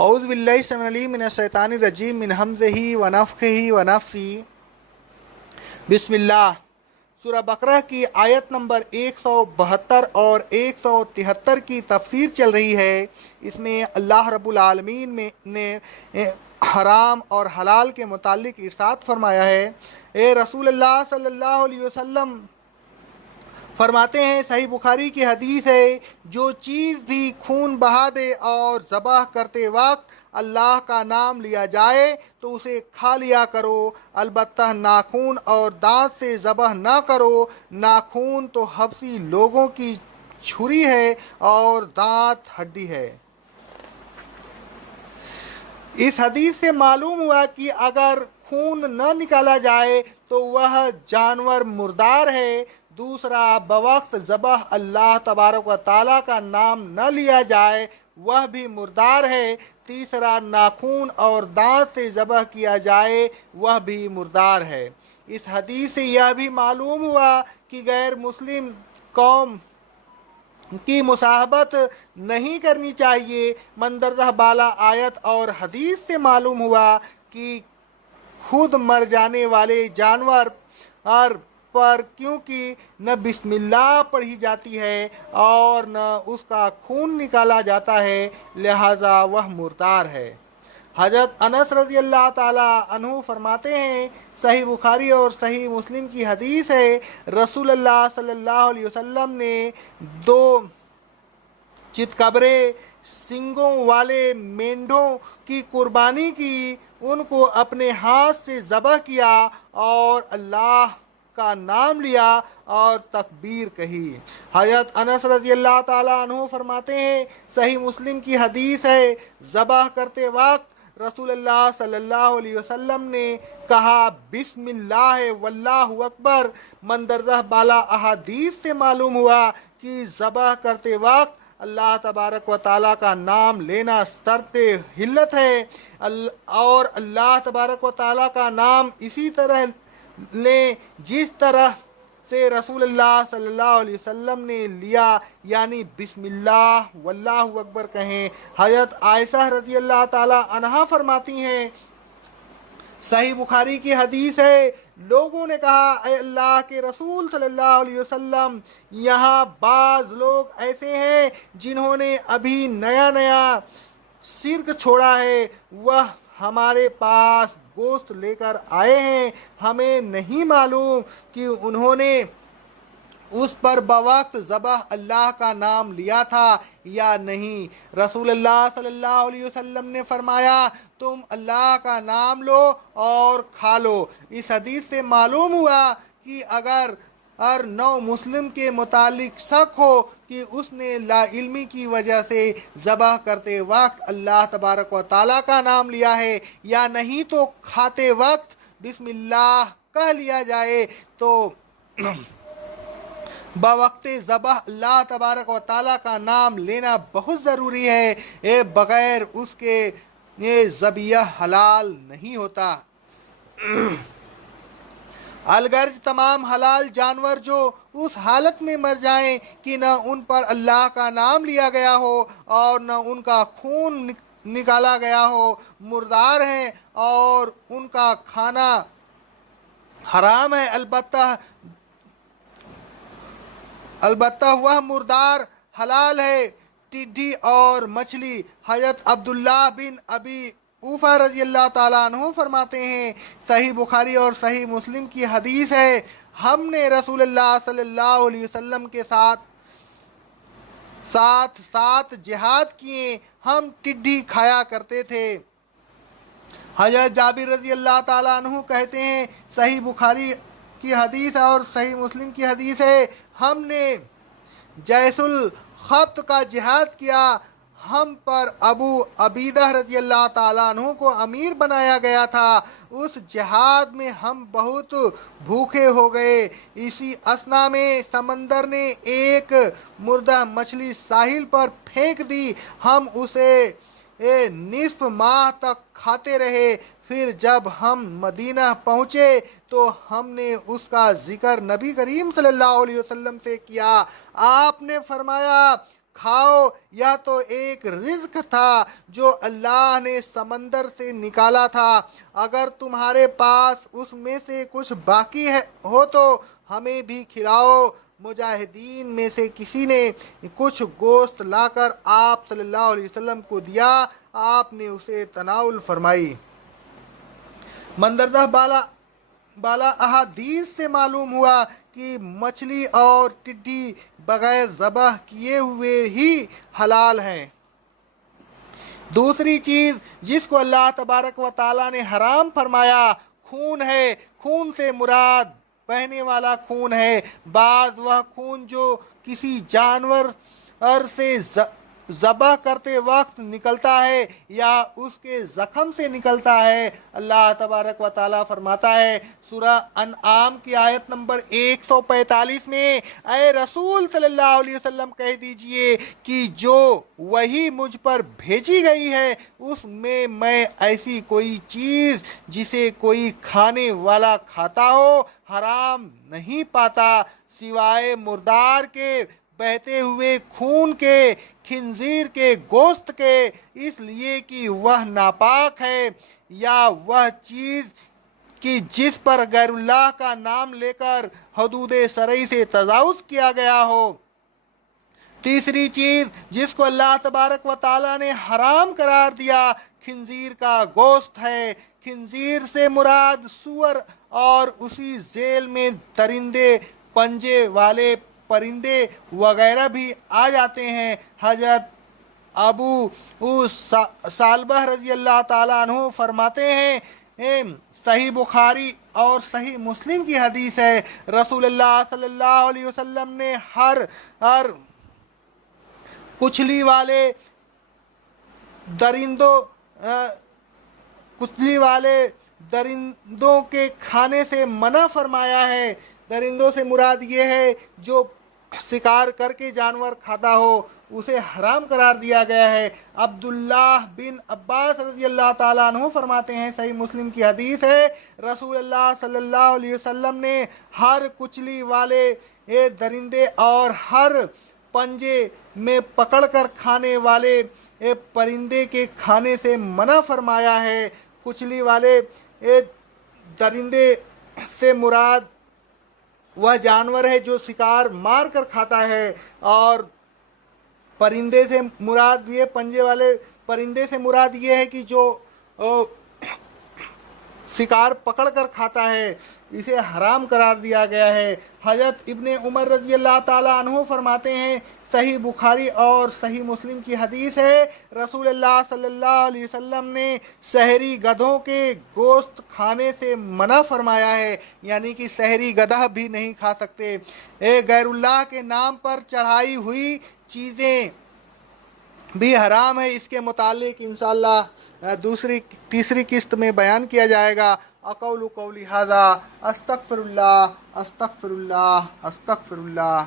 اعوذ باللہ السمیع العلیم من الشیطان الرجیم من ہمزہ ونفخہ ونفثہ۔ بسم اللہ۔ سورہ بقرہ کی آیت نمبر 172 اور 173 کی تفسیر چل رہی ہے۔ اس میں اللہ رب العالمین نے حرام اور حلال کے متعلق ارشاد فرمایا ہے۔ اے رسول اللہ صلی اللہ علیہ وسلم فرماتے ہیں، صحیح بخاری کی حدیث ہے، جو چیز بھی خون بہا دے اور ذبح کرتے وقت اللہ کا نام لیا جائے تو اسے کھا لیا کرو، البتہ ناخون اور دانت سے ذبح نہ کرو۔ ناخون تو حبشی لوگوں کی چھری ہے اور دانت ہڈی ہے۔ اس حدیث سے معلوم ہوا کہ اگر خون نہ نکالا جائے تو وہ جانور مردار ہے۔ دوسرا، بوقت ذبح اللہ تبارک و تعالیٰ کا نام نہ لیا جائے وہ بھی مردار ہے۔ تیسرا، ناخون اور دانت سے ذبح کیا جائے وہ بھی مردار ہے۔ اس حدیث سے یہ بھی معلوم ہوا کہ غیر مسلم قوم کی مصاحبت نہیں کرنی چاہیے۔ مندرجہ بالا آیت اور حدیث سے معلوم ہوا کہ خود مر جانے والے جانور پر کیونکہ نہ بسم اللہ پڑھی جاتی ہے اور نہ اس کا خون نکالا جاتا ہے، لہذا وہ مردار ہے۔ حضرت انس رضی اللہ تعالی عنہ فرماتے ہیں، صحیح بخاری اور صحیح مسلم کی حدیث ہے، رسول اللہ صلی اللہ علیہ وسلم نے 2 چتکبرے سنگوں والے مینڈھوں کی قربانی کی، ان کو اپنے ہاتھ سے ذبح کیا اور اللہ کا نام لیا اور تکبیر کہی۔ حضرت انس رضی اللہ تعالیٰ عنہ فرماتے ہیں، صحیح مسلم کی حدیث ہے، ذبح کرتے وقت رسول اللہ صلی اللہ علیہ وسلم نے کہا بسم اللہ واللہ اکبر۔ مندرجہ بالا احادیث سے معلوم ہوا کہ ذبح کرتے وقت اللہ تبارک و تعالیٰ کا نام لینا شرط حلت ہے، اور اللہ تبارک و تعالیٰ کا نام اسی طرح لیں جس طرح سے رسول اللہ صلی اللہ علیہ وسلم نے لیا، یعنی بسم اللہ واللہ اکبر کہیں۔ حضرت عائشہ رضی اللہ تعالیٰ عنہا فرماتی ہیں، صحیح بخاری کی حدیث ہے، لوگوں نے کہا اے اللہ کے رسول صلی اللہ علیہ وسلم، یہاں بعض لوگ ایسے ہیں جنہوں نے ابھی نیا شرک چھوڑا ہے، وہ ہمارے پاس گوشت لے کر آئے ہیں، ہمیں نہیں معلوم کہ انہوں نے اس پر بوقت ذبح اللہ کا نام لیا تھا یا نہیں۔ رسول اللہ صلی اللہ علیہ وسلم نے فرمایا، تم اللہ کا نام لو اور کھا لو۔ اس حدیث سے معلوم ہوا کہ اگر نو مسلم کے متعلق شک ہو کہ اس نے لا علمی کی وجہ سے ذبح کرتے وقت اللہ تبارک و تعالیٰ کا نام لیا ہے یا نہیں، تو کھاتے وقت بسم اللہ کہہ لیا جائے تو بوقت ذبح اللہ تبارک و تعالیٰ کا نام لینا بہت ضروری ہے، بغیر اس کے ذبیحہ حلال نہیں ہوتا۔ الغرض تمام حلال جانور جو اس حالت میں مر جائیں کہ نہ ان پر اللہ کا نام لیا گیا ہو اور نہ ان کا خون نکالا گیا ہو، مردار ہیں اور ان کا کھانا حرام ہے، البتہ وہ مردار حلال ہے۔ ٹڈی اور مچھلی۔ حضرت عبداللہ بن ابی اوفا رضی اللہ تعالیٰ عنہ فرماتے ہیں، صحیح بخاری اور صحیح مسلم کی حدیث ہے، ہم نے رسول اللہ صلی اللہ علیہ وسلم کے ساتھ جہاد کیے، ہم ٹڈی کھایا کرتے تھے۔ حضرت جابر رضی اللہ تعالیٰ عنہ کہتے ہیں، صحیح بخاری کی حدیث اور صحیح مسلم کی حدیث ہے، ہم نے جیش الخبط کا جہاد کیا، ہم پر ابو عبیدہ رضی اللہ تعالیٰ عنہ کو امیر بنایا گیا تھا، اس جہاد میں ہم بہت بھوکے ہو گئے، اسی اثنا میں سمندر نے ایک مردہ مچھلی ساحل پر پھینک دی، ہم اسے نصف ماہ تک کھاتے رہے، پھر جب ہم مدینہ پہنچے تو ہم نے اس کا ذکر نبی کریم صلی اللہ علیہ وسلم سے کیا، آپ نے فرمایا کھاؤ، یہ تو ایک رزق تھا جو اللہ نے سمندر سے نکالا تھا، اگر تمہارے پاس اس میں سے کچھ باقی ہو تو ہمیں بھی کھلاؤ۔ مجاہدین میں سے کسی نے کچھ گوشت لا کر آپ صلی اللہ علیہ وسلم کو دیا، آپ نے اسے تناول فرمائی۔ مندرجہ بالا احادیث سے معلوم ہوا کہ مچھلی اور ٹڈی بغیر ذبح کیے ہوئے ہی حلال ہیں۔ دوسری چیز جس کو اللہ تبارک و تعالیٰ نے حرام فرمایا خون ہے۔ خون سے مراد بہنے والا خون ہے، بعض وہ خون جو کسی جانور سے ذبح کرتے وقت نکلتا ہے یا اس کے زخم سے نکلتا ہے۔ اللہ تبارک و تعالیٰ فرماتا ہے سورہ انعام کی آیت نمبر 145 میں، اے رسول صلی اللہ علیہ وسلم کہہ دیجئے کہ جو وحی مجھ پر بھیجی گئی ہے اس میں ایسی کوئی چیز جسے کوئی کھانے والا کھاتا ہو حرام نہیں پاتا سوائے مردار کے، بہتے ہوئے خون کے، خنزیر کے گوشت کے، اس لیے کہ وہ ناپاک ہے، یا وہ چیز کہ جس پر غیر اللہ کا نام لے کر حدود شرعی سے تجاوز کیا گیا ہو۔ تیسری چیز جس کو اللہ تبارک و تعالیٰ نے حرام قرار دیا خنزیر کا گوشت ہے۔ خنزیر سے مراد سور اور اسی ذیل میں درندے، پنجے والے پرندے وغیرہ بھی آ جاتے ہیں۔ حضرت ابو سالبہ رضی اللہ تعالیٰ عنہ فرماتے ہیں، صحیح بخاری اور صحیح مسلم کی حدیث ہے، رسول اللہ صلی اللہ علیہ وسلم نے ہر کچلی والے درندوں کے کھانے سے منع فرمایا ہے۔ درندوں سے مراد یہ ہے جو شکار کر کے جانور کھاتا ہو، اسے حرام قرار دیا گیا ہے۔ عبداللہ بن عباس رضی اللہ تعالیٰ عنہ فرماتے ہیں، صحیح مسلم کی حدیث ہے، رسول اللہ صلی اللہ علیہ وسلم نے ہر کچلی والے درندے اور ہر پنجے میں پکڑ کر کھانے والے پرندے کے کھانے سے منع فرمایا ہے۔ کچلی والے درندے سے مراد وہ جانور ہے جو شکار مار کر کھاتا ہے، اور پرندے سے مراد یہ پنجے والے پرندے سے مراد یہ ہے کہ جو شکار پکڑ کر کھاتا ہے، اسے حرام قرار دیا گیا ہے۔ حضرت ابن عمر رضی اللہ تعالیٰ عنہ فرماتے ہیں، صحیح بخاری اور صحیح مسلم کی حدیث ہے، رسول اللہ صلی اللہ علیہ وسلم نے شہری گدھوں کے گوشت کھانے سے منع فرمایا ہے، یعنی کہ شہری گدھا بھی نہیں کھا سکتے۔ غیر اللہ کے نام پر چڑھائی ہوئی چیزیں بھی حرام ہے، اس کے متعلق انشاءاللہ تیسری قسط میں بیان کیا جائے گا۔ اقول قولی ھذا استغفر اللہ استغفر اللہ استغفر اللہ۔